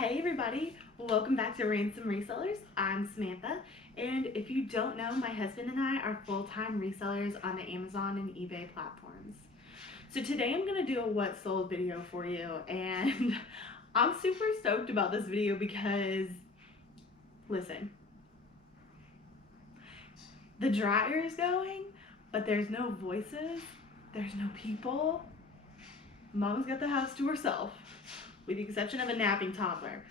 Hey everybody, welcome back to Ransom Resellers. I'm Samantha, and if you don't know, my husband and I are full-time resellers on the Amazon and eBay platforms. So today I'm going to do a what sold video for you, and I'm super stoked about this video because, listen, the dryer is going, but there's no voices, there's no people. Mom's got the house to herself, with the exception of a napping toddler.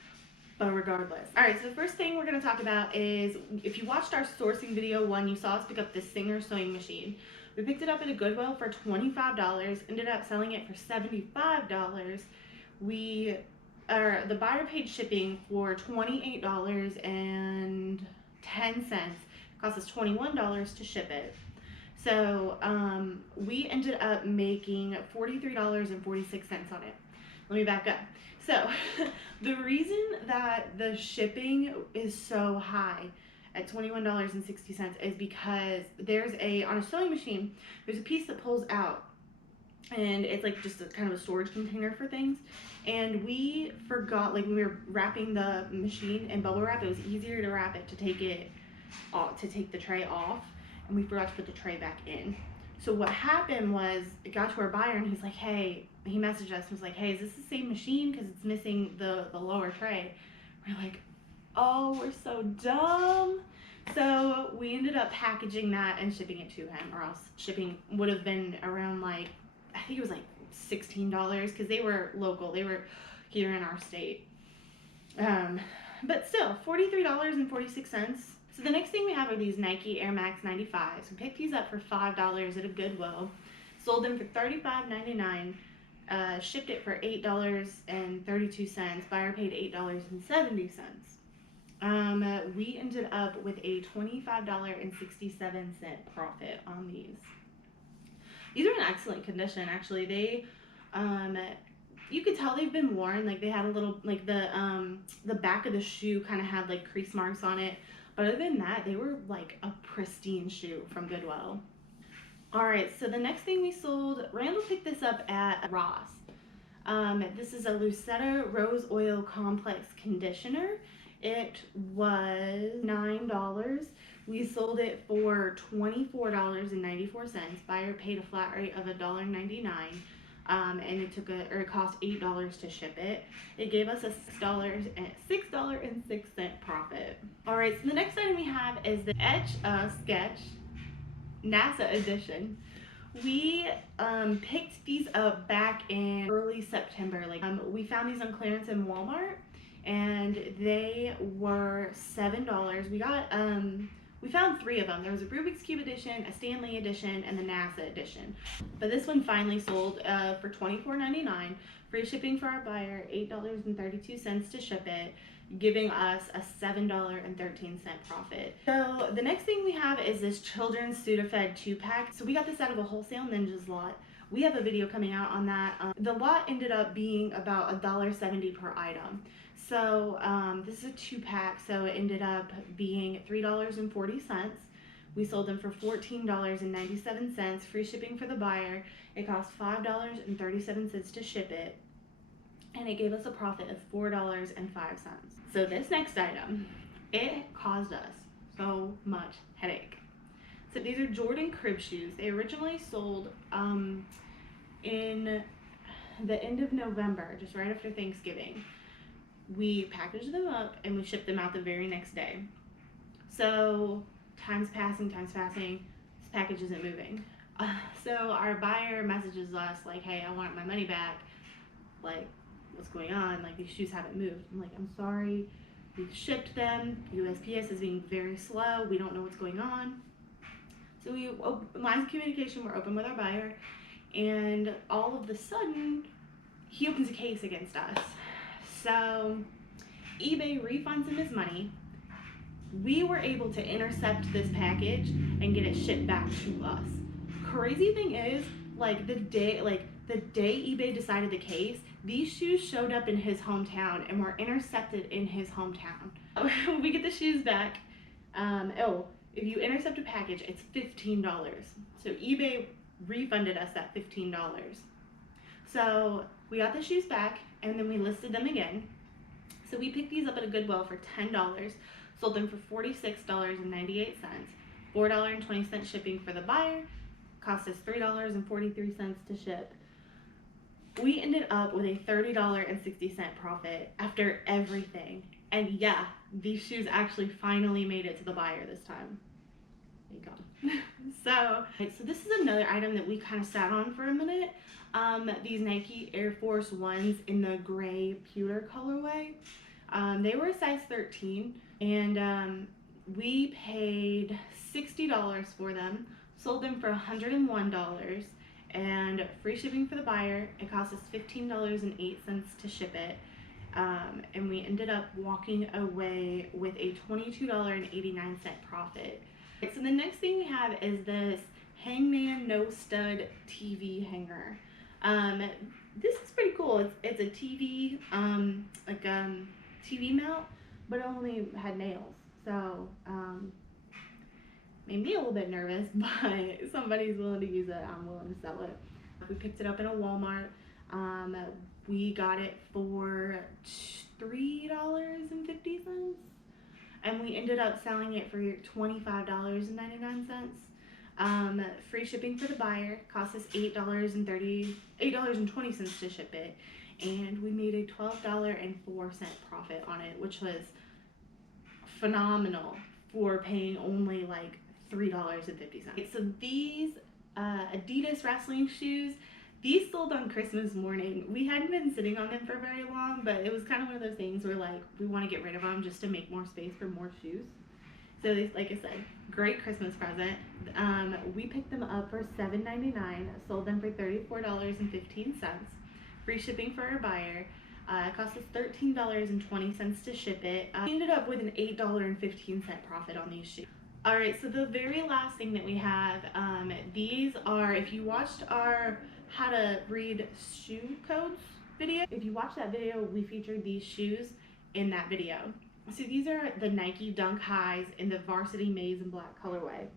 But regardless. Alright, so the first thing we're going to talk about is, if you watched our sourcing video one, you saw us pick up this Singer sewing machine. We picked it up at a Goodwill for $25, ended up selling it for $75. The buyer paid shipping for $28.10. It cost us $21 to ship it. So we ended up making $43.46 on it. Let me back up. So the reason that the shipping is so high at $21.60 is because on a sewing machine, there's a piece that pulls out, and it's like just a kind of a storage container for things. And we forgot, like when we were wrapping the machine in bubble wrap, it was easier to wrap it to take the tray off, and we forgot to put the tray back in. So what happened was, it got to our buyer and he's like, hey, he messaged us and was like, hey, is this the same machine? Because it's missing the lower tray. We're like, oh, we're so dumb. So we ended up packaging that and shipping it to him, or else shipping would have been around, like, I think it was like $16, because they were local. They were here in our state. But still, $43.46. So the next thing we have are these Nike Air Max 95s. We picked these up for $5 at a Goodwill, sold them for $35.99, shipped it for $8.32. Buyer paid $8.70. We ended up with a $25.67 profit on these. These are in excellent condition, actually. They, you could tell they've been worn. Like, they had a little, like the back of the shoe kind of had like crease marks on it. But other than that, they were like a pristine shoe from Goodwill. Alright, so the next thing we sold, Randall picked this up at Ross. This is a Lucetta Rose Oil Complex Conditioner. It was $9. We sold it for $24.94. Buyer paid a flat rate of $1.99. And it cost $8 to ship it. It gave us a $6.06 profit. Alright, so the next item we have is the Etch a Sketch NASA edition. We picked these up back in early September. We found these on clearance in Walmart, and they were $7. We found 3 of them. There was a Rubik's Cube edition, a Stanley edition, and the NASA edition. But this one finally sold for $24.99. Free shipping for our buyer, $8.32 to ship it, giving us a $7.13 profit. So the next thing we have is this children's Sudafed 2-pack. So we got this out of a Wholesale Ninjas lot. We have a video coming out on that. The lot ended up being about $1.70 per item. So this is a 2-pack, so it ended up being $3.40. We sold them for $14.97, free shipping for the buyer. It cost $5.37 to ship it, and it gave us a profit of $4.05. So this next item, it caused us so much headache. So these are Jordan crib shoes. They originally sold in the end of November, just right after Thanksgiving. We packaged them up and we shipped them out the very next day. So time's passing, this package isn't moving. So our buyer messages us like, hey, I want my money back. Like, what's going on? Like, these shoes haven't moved. I'm like, I'm sorry, we've shipped them. USPS is being very slow. We don't know what's going on. So lines of communication were open with our buyer, and all of a sudden, he opens a case against us. So eBay refunds him his money. We were able to intercept this package and get it shipped back to us. Crazy thing is, the day eBay decided the case, these shoes showed up in his hometown and were intercepted in his hometown. When we get the shoes back, if you intercept a package, it's $15. So eBay refunded us that $15. So we got the shoes back, and then we listed them again. So we picked these up at a Goodwill for $10, sold them for $46.98, $4.20 shipping for the buyer, cost us $3.43 to ship. We ended up with a $30.60 profit after everything. And yeah, these shoes actually finally made it to the buyer this time. Thank God. So this is another item that we kind of sat on for a minute. These Nike Air Force Ones in the gray pewter colorway. They were a size 13, and we paid $60 for them, sold them for $101, and free shipping for the buyer. It cost us $15.08 to ship it, and we ended up walking away with a $22.89 profit. So the next thing we have is this Hangman no stud TV hanger. This is pretty cool. It's a TV, TV mount, but it only had nails. So made me a little bit nervous, but if somebody's willing to use it, I'm willing to sell it. We picked it up in a Walmart. We got it for $3.50, and we ended up selling it for $25.99. Free shipping for the buyer, cost us $8.20 to ship it, and we made a $12.04 profit on it, which was phenomenal for paying only like $3.50. So these Adidas wrestling shoes, these sold on Christmas morning. We hadn't been sitting on them for very long, but it was kind of one of those things where like we want to get rid of them just to make more space for more shoes. So these, like I said, great Christmas present. We picked them up for $7.99, sold them for $34.15. Free shipping for our buyer. It cost us $13.20 to ship it. We ended up with an $8.15 profit on these shoes. Alright, so the very last thing that we have, these are, if you watched our how to read shoe codes video, if you watched that video, we featured these shoes in that video. So these are the Nike Dunk Highs in the Varsity Maize and Black colorway.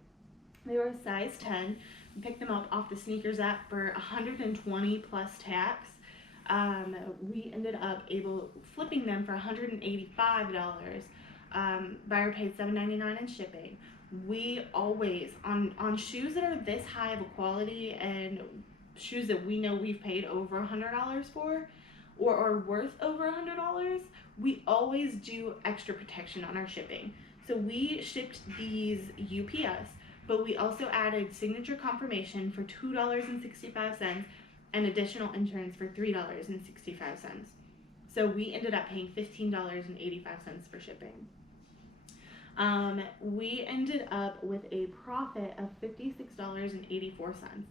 They were a size 10. We picked them up off the sneakers app for 120 plus tax. We ended up flipping them for $185. Buyer paid $7.99 in shipping. We always, on shoes that are this high of a quality and shoes that we know we've paid over $100 for, or are worth over $100, we always do extra protection on our shipping. So we shipped these UPS, but we also added signature confirmation for $2.65 and additional insurance for $3.65. So we ended up paying $15.85 for shipping. We ended up with a profit of $56.84.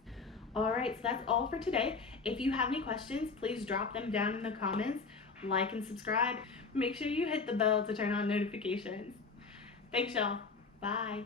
Alright, so that's all for today. If you have any questions, please drop them down in the comments. Like and subscribe. Make sure you hit the bell to turn on notifications. Thanks, y'all. Bye.